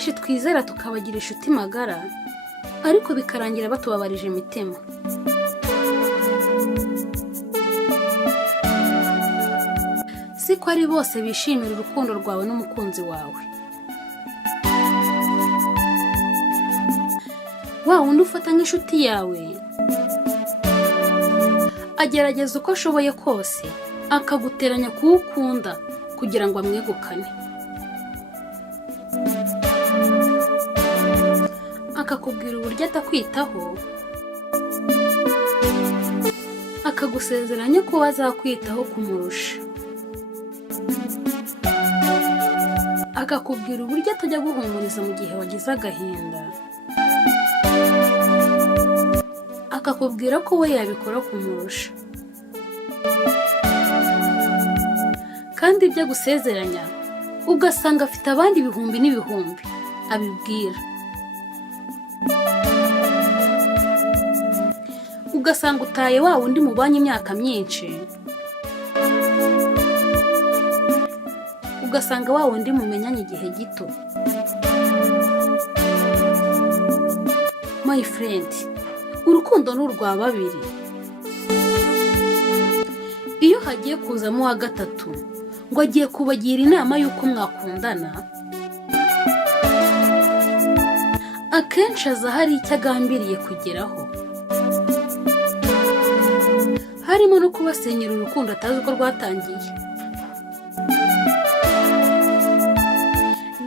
benshi twizera tukabagira inshuti magara ariko bikarangira batubabarije imitima. Siko ari bose bishimira urukundo rwawe n'umukunzi wawe. Wa wundi ufata nk'inshuti yawe agerageza uko ashoboye kose akaguteranya kuwukunda kugira ngo amwegukane, akakubwira uburyo atakwitaho, akagusezeranya ko azakwitaho kumurusha, akakubwira uburyo atajya guhumuriza mu gihe wagize agahinda, akakubwira ko we yabikora kumurusha. Kandi ibyo agusezeranya ugasanga afite abandi ibihumbi n'ibihumbi abibwira. Ugasanga utaye wa wundi mubanye imyaka myinshi, ugasanga wa wundi mumenyanye igihe gito. My friend, urukundo ni urwa babiri. Iyo hagiye kuzamo wa gatatu ngo agiye kubagira inama y'uko mwakundana, akenshi aza hari icyo agambiriye kugeraho, harimo no kubasenyera urukundo atazi uko rwatangiye.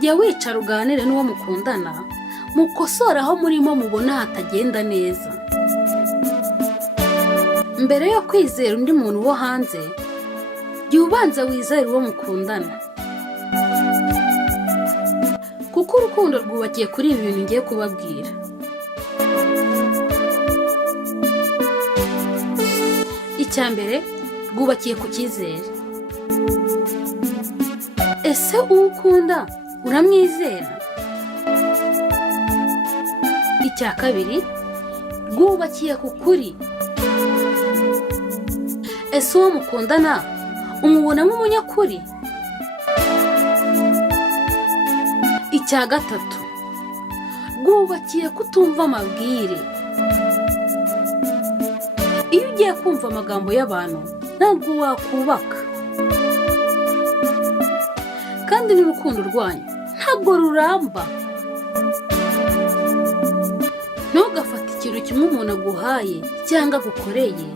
Jya wicara uganire n'uwo mukundana, mukosora aho murimo mubona hatagenda neza. Mbere yo kwizera undi muntu wo hanze, jya ubanza wizere uwo mukundana, kuko urukundo rwubakiye kuri ibi bintu ngiye kubabwira. Icya mbere, rwubakiye ku cyizere. Ese uwo ukunda uramwizera? Icya kabiri, rwubakiye ku kuri. Ese uwo mukundana umubona nk'umunyakuri? Icya gatatu, rwubakiye kutumva amabwire. Iyo ugiye kumva amagambo y'abantu ntabwo wakubaka, kandi n'urukundo rwanyu ntabwo ruramba. Ntugafate ikintu kimwe umuntu aguhaye cyangwa agukoreye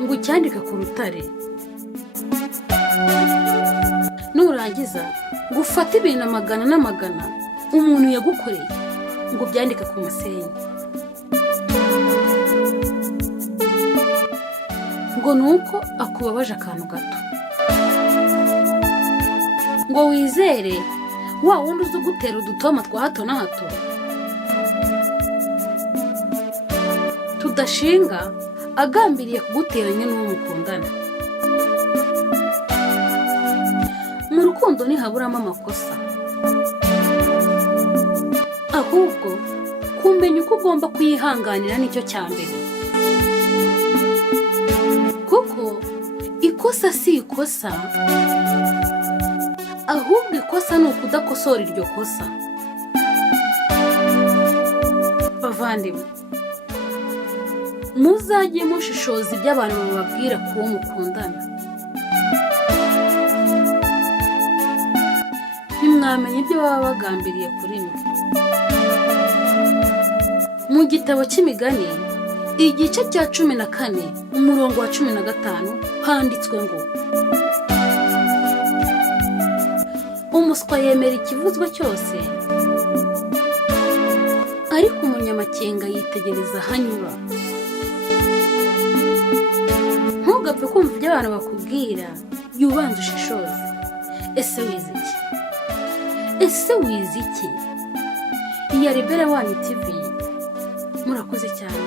ngo ucyandike ku rutare, nurangiza ngo ufate ibintu amagana n'amagana umuntu yagukoreye ngo byandike ku musenyi, ngo nuko akubabaje akantu gato. Ngo wizere wa wundi uzi gutera udutoma twa hato na hato tudashinga, agambiriye kuguteranya n'uwo mukundana. Mu rukundo ntihaburamo amakosa, ahubwo kumenya uko ugomba kuyihanganira nicyo cya mbere, kuko ikosa si ikosa, ahubwo ikosa ni ukudakosora iryo kosa. Bavandimwe, muzajye mushishoza ibyo abantu bababwira ku wo mukundana. Ntimwamenye ibyo baba bagambiriye kuri mwe. Mu gitabo cy'imigani igice cya 14 umurongo wa 15 handitswe ngo, umuswa yemera ikivuzwa cyose, ariko umunyamakenga yitegereza hanyura. Ntugapfe kumva ibyo abantu bakubwira, yubanza ushishoze. Ese wize iki? Ese wize iki? Iya Libera One TV. Murakoze cyane.